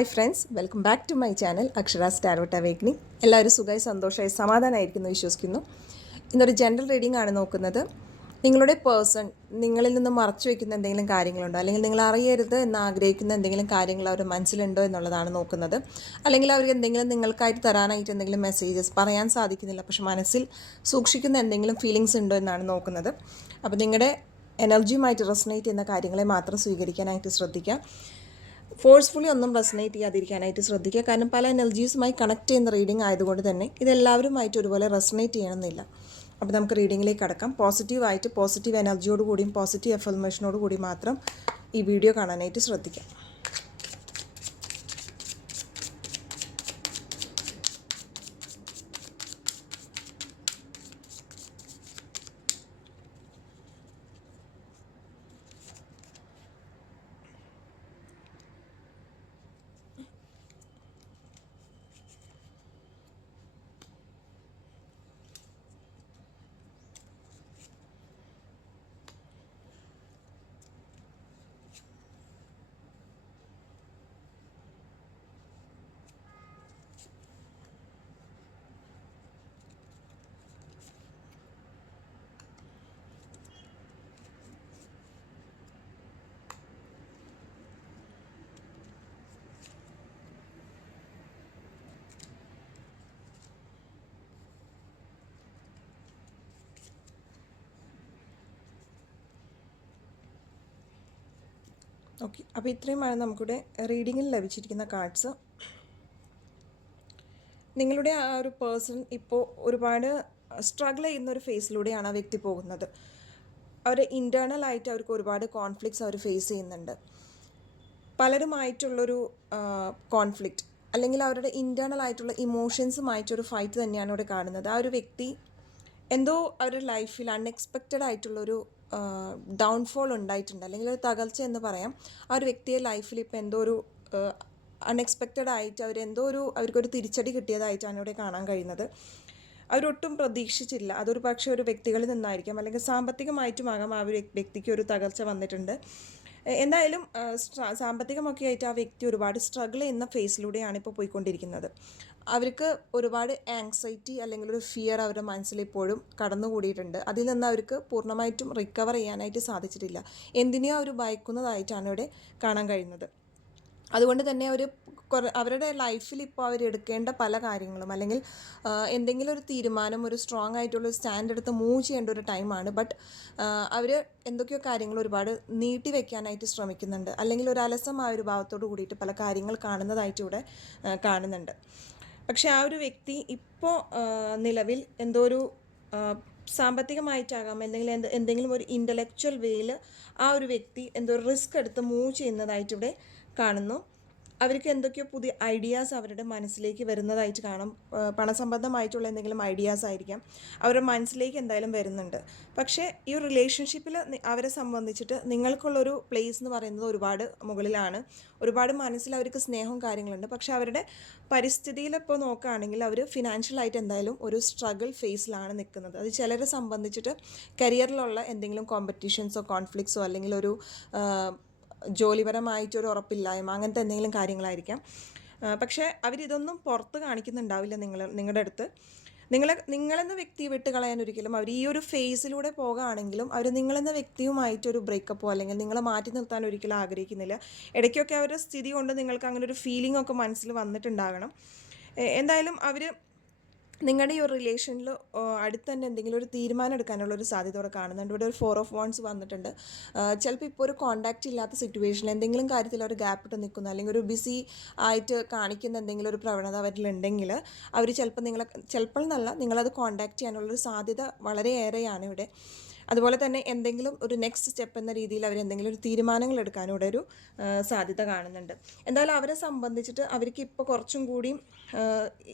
Hi friends, welcome back to my channel Aksharas tarot awakening. എല്ലാവരും സുഖമായി സന്തോഷമായി സമാധാനമായിരിക്കുന്നു വിശ്വസിക്കുന്നു. ഇന്നൊരു ജനറൽ റീഡിംഗ് ആണ് നോക്കുന്നത്. നിങ്ങളുടെ പേഴ്സൺ നിങ്ങളിൽ നിന്ന് മറച്ചു വയ്ക്കുന്ന എന്തെങ്കിലും കാര്യങ്ങളുണ്ടോ, അല്ലെങ്കിൽ നിങ്ങൾ അറിയരുത് എന്ന് ആഗ്രഹിക്കുന്ന എന്തെങ്കിലും കാര്യങ്ങൾ അവരുടെ മനസ്സിലുണ്ടോ എന്നുള്ളതാണ് നോക്കുന്നത്. അല്ലെങ്കിൽ അവർ എന്തെങ്കിലും നിങ്ങൾക്കായിട്ട് തരാനായിട്ട് എന്തെങ്കിലും മെസ്സേജസ് പറയാൻ സാധിക്കുന്നില്ല, പക്ഷെ മനസ്സിൽ സൂക്ഷിക്കുന്ന എന്തെങ്കിലും ഫീലിങ്സ് ഉണ്ടോ എന്നാണ് നോക്കുന്നത്. അപ്പോൾ നിങ്ങളുടെ എനർജിയുമായിട്ട് റെസൊനേറ്റ് ചെയ്യുന്ന കാര്യങ്ങളെ മാത്രം സ്വീകരിക്കാനായിട്ട് ശ്രദ്ധിക്കുക. ഫോഴ്സ്ഫുള്ളി ഒന്നും റെസനേറ്റ് ചെയ്യാതിരിക്കാനായിട്ട് ശ്രദ്ധിക്കുക. കാരണം പല എനർജീസുമായി കണക്ട് ചെയ്യുന്ന റീഡിംഗ് ആയതുകൊണ്ട് തന്നെ ഇതെല്ലാവരുമായിട്ട് ഒരുപോലെ റെസനേറ്റ് ചെയ്യണമെന്നില്ല. അപ്പോൾ നമുക്ക് റീഡിങ്ങിലേക്ക് കടക്കാം. പോസിറ്റീവായിട്ട് പോസിറ്റീവ് എനർജിയോട് കൂടിയും പോസിറ്റീവ് എഫർമേഷനോട് കൂടി മാത്രം ഈ വീഡിയോ കാണാനായിട്ട് ശ്രദ്ധിക്കാം. ഓക്കെ, അപ്പോൾ ഇത്രയുമാണ് നമുക്കിവിടെ റീഡിങ്ങിൽ ലഭിച്ചിരിക്കുന്ന കാർഡ്സ്. നിങ്ങളുടെ ആ ഒരു പേഴ്സൺ ഇപ്പോൾ ഒരുപാട് സ്ട്രഗിൾ ചെയ്യുന്ന ഒരു ഫേസിലൂടെയാണ് ആ വ്യക്തി പോകുന്നത്. അവർ ഇൻറ്റേർണലായിട്ട് അവർക്ക് ഒരുപാട് കോൺഫ്ലിക്ട്സ് അവർ ഫേസ് ചെയ്യുന്നുണ്ട്. പലരുമായിട്ടുള്ളൊരു കോൺഫ്ലിക്റ്റ് അല്ലെങ്കിൽ അവരുടെ ഇൻറ്റേർണൽ ആയിട്ടുള്ള ഇമോഷൻസുമായിട്ടൊരു ഫൈറ്റ് തന്നെയാണ് ഇവിടെ കാണുന്നത്. ആ ഒരു വ്യക്തി എന്തോ അവരുടെ ലൈഫിൽ അൺഎക്സ്പെക്റ്റഡ് ആയിട്ടുള്ളൊരു ഡൗൺഫോൾ ഉണ്ടായിട്ടുണ്ട്, അല്ലെങ്കിൽ ഒരു തകർച്ച എന്ന് പറയാം. ആ ഒരു വ്യക്തിയെ ലൈഫിൽ ഇപ്പോൾ എന്തോ ഒരു അൺഎക്സ്പെക്റ്റഡ് ആയിട്ട് അവർക്കൊരു തിരിച്ചടി കിട്ടിയതായിട്ടാണ് ഇവിടെ കാണാൻ കഴിയുന്നത്. അവരൊട്ടും പ്രതീക്ഷിച്ചില്ല. അതൊരു പക്ഷേ ഒരു വ്യക്തികളിൽ നിന്നായിരിക്കാം, അല്ലെങ്കിൽ സാമ്പത്തികമായിട്ടുമാകാം ആ ഒരു വ്യക്തിക്ക് ഒരു തകർച്ച വന്നിട്ടുണ്ട്. എന്തായാലും സാമ്പത്തികമൊക്കെ ആയിട്ട് ആ വ്യക്തി ഒരുപാട് സ്ട്രഗിൾ ചെയ്യുന്ന ഫേസിലൂടെയാണ് ഇപ്പോൾ പോയിക്കൊണ്ടിരിക്കുന്നത്. അവർക്ക് ഒരുപാട് ആങ്സൈറ്റി അല്ലെങ്കിൽ ഒരു ഫിയർ അവരുടെ മനസ്സിലിപ്പോഴും കടന്നുകൂടിയിട്ടുണ്ട്. അതിൽ നിന്ന് അവർക്ക് പൂർണ്ണമായിട്ടും റിക്കവർ ചെയ്യാനായിട്ട് സാധിച്ചിട്ടില്ല. എന്തിനെയോ അവർ ഭയക്കുന്നതായിട്ടാണ് ഇവിടെ കാണാൻ കഴിയുന്നത്. അതുകൊണ്ട് തന്നെ അവരുടെ ലൈഫിൽ ഇപ്പോൾ അവരെടുക്കേണ്ട പല കാര്യങ്ങളും, അല്ലെങ്കിൽ എന്തെങ്കിലും ഒരു തീരുമാനം, ഒരു സ്ട്രോങ് ആയിട്ടുള്ള സ്റ്റാൻഡ് എടുത്ത് മൂവ് ചെയ്യേണ്ട ഒരു ടൈമാണ്. ബട്ട് അവർ എന്തൊക്കെയോ കാര്യങ്ങൾ ഒരുപാട് നീട്ടി വയ്ക്കാനായിട്ട് ശ്രമിക്കുന്നുണ്ട്, അല്ലെങ്കിൽ ഒരു അലസമായ ഒരു ഭാവത്തോട് കൂടിയിട്ട് പല കാര്യങ്ങൾ കാണുന്നതായിട്ട് ഇവിടെ കാണുന്നുണ്ട്. പക്ഷേ ആ ഒരു വ്യക്തി ഇപ്പോൾ നിലവിൽ എന്തോ ഒരു സാമ്പത്തികമായിട്ടാകാം, എന്തെങ്കിലും ഒരു ഇൻ്റലക്ച്വൽ വേയിൽ ആ ഒരു വ്യക്തി എന്തോ റിസ്ക് എടുത്ത് മൂവ് ചെയ്യുന്നതായിട്ട് ഇവിടെ കാണുന്നു. അവർക്ക് എന്തൊക്കെയോ പുതിയ ഐഡിയാസ് അവരുടെ മനസ്സിലേക്ക് വരുന്നതായിട്ട് കാണാം. പണസംബന്ധമായിട്ടുള്ള എന്തെങ്കിലും ഐഡിയാസ് ആയിരിക്കാം അവരുടെ മനസ്സിലേക്ക് എന്തായാലും വരുന്നുണ്ട്. പക്ഷേ ഈ ഒരു റിലേഷൻഷിപ്പിൽ അവരെ സംബന്ധിച്ചിട്ട് നിങ്ങൾക്കുള്ളൊരു പ്ലേസ് എന്ന് പറയുന്നത് ഒരുപാട് മുകളിലാണ്. ഒരുപാട് മനസ്സിൽ അവർക്ക് സ്നേഹവും കാര്യങ്ങളുണ്ട്. പക്ഷേ അവരുടെ പരിസ്ഥിതിയിൽ ഇപ്പോൾ നോക്കുകയാണെങ്കിൽ അവർ ഫിനാൻഷ്യലായിട്ട് എന്തായാലും ഒരു സ്ട്രഗിൾ ഫേസിലാണ് നിൽക്കുന്നത്. അത് ചിലരെ സംബന്ധിച്ചിട്ട് കരിയറിലുള്ള എന്തെങ്കിലും കോമ്പറ്റീഷൻസോ കോൺഫ്ലിക്ട്സോ അല്ലെങ്കിൽ ഒരു ജോലിപരമായിട്ടൊരു ഉറപ്പില്ലായ്മ, അങ്ങനത്തെ എന്തെങ്കിലും കാര്യങ്ങളായിരിക്കാം. പക്ഷേ അവരിതൊന്നും പുറത്ത് കാണിക്കുന്നുണ്ടാവില്ല നിങ്ങളുടെ അടുത്ത്. നിങ്ങളെന്ന വ്യക്തി വിട്ട് കളയാൻ ഒരിക്കലും അവർ ഈ ഒരു ഫേസിലൂടെ പോകുകയാണെങ്കിലും അവർ നിങ്ങളെന്ന വ്യക്തിയുമായിട്ടൊരു ബ്രേക്കപ്പോ അല്ലെങ്കിൽ നിങ്ങളെ മാറ്റി നിർത്താൻ ഒരിക്കലും ആഗ്രഹിക്കുന്നില്ല. ഇടയ്ക്കൊക്കെ അവരുടെ സ്ഥിതി കൊണ്ട് നിങ്ങൾക്ക് അങ്ങനെ ഒരു ഫീലിംഗ് ഒക്കെ മനസ്സിൽ വന്നിട്ടുണ്ടാകണം. എന്തായാലും അവർ നിങ്ങളുടെ ഈ ഒരു റിലേഷനിൽ അടുത്ത് തന്നെ എന്തെങ്കിലും ഒരു തീരുമാനം എടുക്കാനുള്ളൊരു സാധ്യത ഇവിടെ കാണുന്നുണ്ട്. ഇവിടെ ഒരു 4 ഓഫ് വാണ്ട്സ് വന്നിട്ടുണ്ട്. ചിലപ്പോൾ ഇപ്പോൾ ഒരു കോൺടാക്റ്റ് ഇല്ലാത്ത സിറ്റുവേഷനിൽ എന്തെങ്കിലും കാര്യത്തിൽ അവർ ഗ്യാപ്പ് ഇട്ട് നിൽക്കുന്നു, അല്ലെങ്കിൽ ഒരു ബിസി ആയിട്ട് കാണിക്കുന്ന എന്തെങ്കിലും ഒരു പ്രവണത അവരിലുണ്ടെങ്കിൽ അവർ ചിലപ്പോൾ എന്നല്ല, നിങ്ങളത് കോൺടാക്റ്റ് ചെയ്യാനുള്ളൊരു സാധ്യത വളരെയേറെയാണ് ഇവിടെ. അതുപോലെ തന്നെ എന്തെങ്കിലും ഒരു നെക്സ്റ്റ് സ്റ്റെപ്പ് എന്ന രീതിയിൽ അവർ എന്തെങ്കിലും ഒരു തീരുമാനങ്ങൾ എടുക്കാനും ഇവിടെ ഒരു സാധ്യത കാണുന്നുണ്ട്. എന്തായാലും അവരെ സംബന്ധിച്ചിട്ട് അവർക്ക് ഇപ്പോൾ കുറച്ചും കൂടി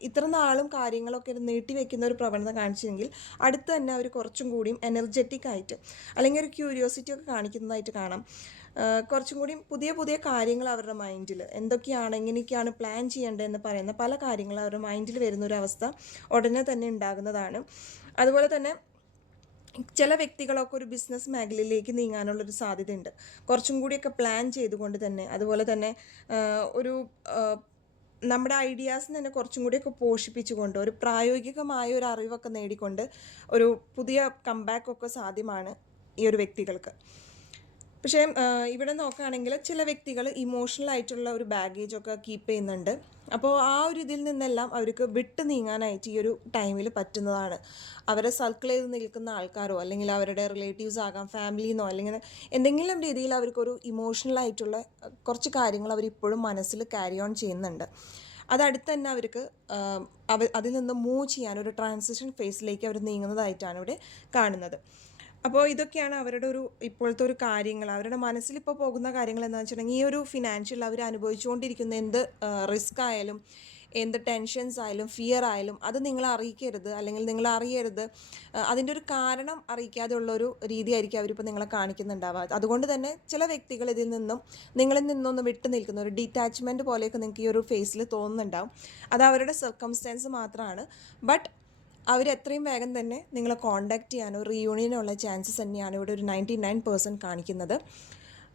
ഇത്ര നാളും കാര്യങ്ങളൊക്കെ നീട്ടി വയ്ക്കുന്ന ഒരു പ്രവണത കാണിച്ചെങ്കിൽ അടുത്ത് തന്നെ അവർ കുറച്ചും കൂടിയും എനർജറ്റിക് ആയിട്ട് അല്ലെങ്കിൽ ഒരു ക്യൂരിയോസിറ്റി ഒക്കെ കാണിക്കുന്നതായിട്ട് കാണാം. കുറച്ചും കൂടി പുതിയ പുതിയ കാര്യങ്ങൾ അവരുടെ മൈൻഡിൽ എന്തൊക്കെയാണ്, എങ്ങനെയൊക്കെയാണ് പ്ലാൻ ചെയ്യേണ്ടതെന്ന് പറയുന്ന പല കാര്യങ്ങൾ അവരുടെ മൈൻഡിൽ വരുന്നൊരവസ്ഥ ഉടനെ തന്നെ ഉണ്ടാകുന്നതാണ്. അതുപോലെ തന്നെ ചില വ്യക്തികളൊക്കെ ഒരു ബിസിനസ് മേഖലയിലേക്ക് നീങ്ങാനുള്ളൊരു സാധ്യതയുണ്ട്. കുറച്ചും കൂടിയൊക്കെ പ്ലാൻ ചെയ്തുകൊണ്ട് തന്നെ, അതുപോലെ തന്നെ ഒരു നമ്മുടെ ഐഡിയാസിനെ തന്നെ കുറച്ചും കൂടിയൊക്കെ പോഷിപ്പിച്ചുകൊണ്ട്, ഒരു പ്രായോഗികമായ ഒരു അറിവൊക്കെ നേടിക്കൊണ്ട് ഒരു പുതിയ കംബാക്കൊക്കെ സാധ്യമാണ് ഈ ഒരു വ്യക്തികൾക്ക്. പക്ഷേ ഇവിടെ നോക്കുകയാണെങ്കിൽ ചില വ്യക്തികൾ ഇമോഷണൽ ആയിട്ടുള്ള ഒരു ബാഗേജൊക്കെ കീപ്പ് ചെയ്യുന്നുണ്ട്. അപ്പോൾ ആ ഒരു ഇതിൽ നിന്നെല്ലാം അവർക്ക് വിട്ട് നീങ്ങാനായിട്ട് ഈ ഒരു ടൈമിൽ പറ്റുന്നതാണ്. അവരെ സർക്കിൾ ചെയ്ത് നിൽക്കുന്ന ആൾക്കാരോ അല്ലെങ്കിൽ അവരുടെ റിലേറ്റീവ്സ് ആകാം, ഫാമിലിന്നോ, അല്ലെങ്കിൽ എന്തെങ്കിലും രീതിയിൽ അവർക്കൊരു ഇമോഷണൽ ആയിട്ടുള്ള കുറച്ച് കാര്യങ്ങൾ അവരിപ്പോഴും മനസ്സിൽ ക്യാരി ഓൺ ചെയ്യുന്നുണ്ട്. അതടുത്ത് തന്നെ അവർക്ക് അതിൽ നിന്ന് മൂവ് ചെയ്യാൻ ഒരു ട്രാൻസിഷൻ ഫേസിലേക്ക് അവർ നീങ്ങുന്നതായിട്ടാണ് ഇവിടെ കാണുന്നത്. അപ്പോൾ ഇതൊക്കെയാണ് അവരുടെ ഒരു ഇപ്പോഴത്തെ ഒരു കാര്യങ്ങൾ, അവരുടെ മനസ്സിലിപ്പോൾ പോകുന്ന കാര്യങ്ങൾ എന്താണെന്ന് വെച്ചിട്ടുണ്ടെങ്കിൽ, ഈ ഒരു ഫിനാൻഷ്യൽ അവർ അനുഭവിച്ചുകൊണ്ടിരിക്കുന്ന എന്ത് റിസ്ക് ആയാലും, എന്ത് ടെൻഷൻസ് ആയാലും, ഫിയർ ആയാലും, അത് നിങ്ങളെ അറിയിക്കരുത്, അല്ലെങ്കിൽ നിങ്ങൾ അറിയരുത്. അതിൻ്റെ ഒരു കാരണം അറിയിക്കാതെ ഉള്ളൊരു രീതിയായിരിക്കും അവരിപ്പോൾ നിങ്ങളെ കാണിക്കുന്നുണ്ടാവുക. അതുകൊണ്ട് തന്നെ ചില വ്യക്തികൾ നിങ്ങളിൽ നിന്നൊന്ന് വിട്ടു നിൽക്കുന്ന ഒരു ഡിറ്റാച്ച്മെൻറ്റ് പോലെയൊക്കെ നിങ്ങൾക്ക് ഈ ഒരു ഫേസിൽ തോന്നുന്നുണ്ടാവും. അത് അവരുടെ സർക്കംസ്റ്റൻസ് മാത്രമാണ്. ബട്ട് അവരെത്രയും വേഗം തന്നെ നിങ്ങളെ കോൺടാക്റ്റ് ചെയ്യാനോ റീയൂണിയനുള്ള ചാൻസസ് തന്നെയാണ് ഇവിടെ ഒരു 99% കാണിക്കുന്നത്.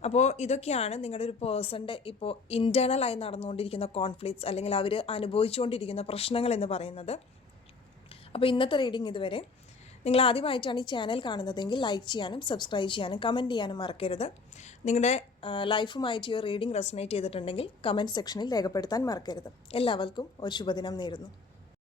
അപ്പോൾ ഇതൊക്കെയാണ് നിങ്ങളുടെ ഒരു പേഴ്സൻ്റെ ഇപ്പോൾ ഇൻറ്റേർണലായി നടന്നുകൊണ്ടിരിക്കുന്ന കോൺഫ്ലിക്ട്സ്, അല്ലെങ്കിൽ അവർ അനുഭവിച്ചുകൊണ്ടിരിക്കുന്ന പ്രശ്നങ്ങൾ എന്ന് പറയുന്നത്. അപ്പോൾ ഇന്നത്തെ റീഡിംഗ് ഇതുവരെ. നിങ്ങൾ ആദ്യമായിട്ടാണ് ഈ ചാനൽ കാണുന്നതെങ്കിൽ ലൈക്ക് ചെയ്യാനും സബ്സ്ക്രൈബ് ചെയ്യാനും കമൻറ്റ് ചെയ്യാനും മറക്കരുത്. നിങ്ങളുടെ ലൈഫുമായിട്ട് ഈ റീഡിംഗ് റെസണേറ്റ് ചെയ്തിട്ടുണ്ടെങ്കിൽ കമൻറ്റ് സെക്ഷനിൽ രേഖപ്പെടുത്താൻ മറക്കരുത്. എല്ലാവർക്കും ഒരു ശുഭദിനം നേരുന്നു.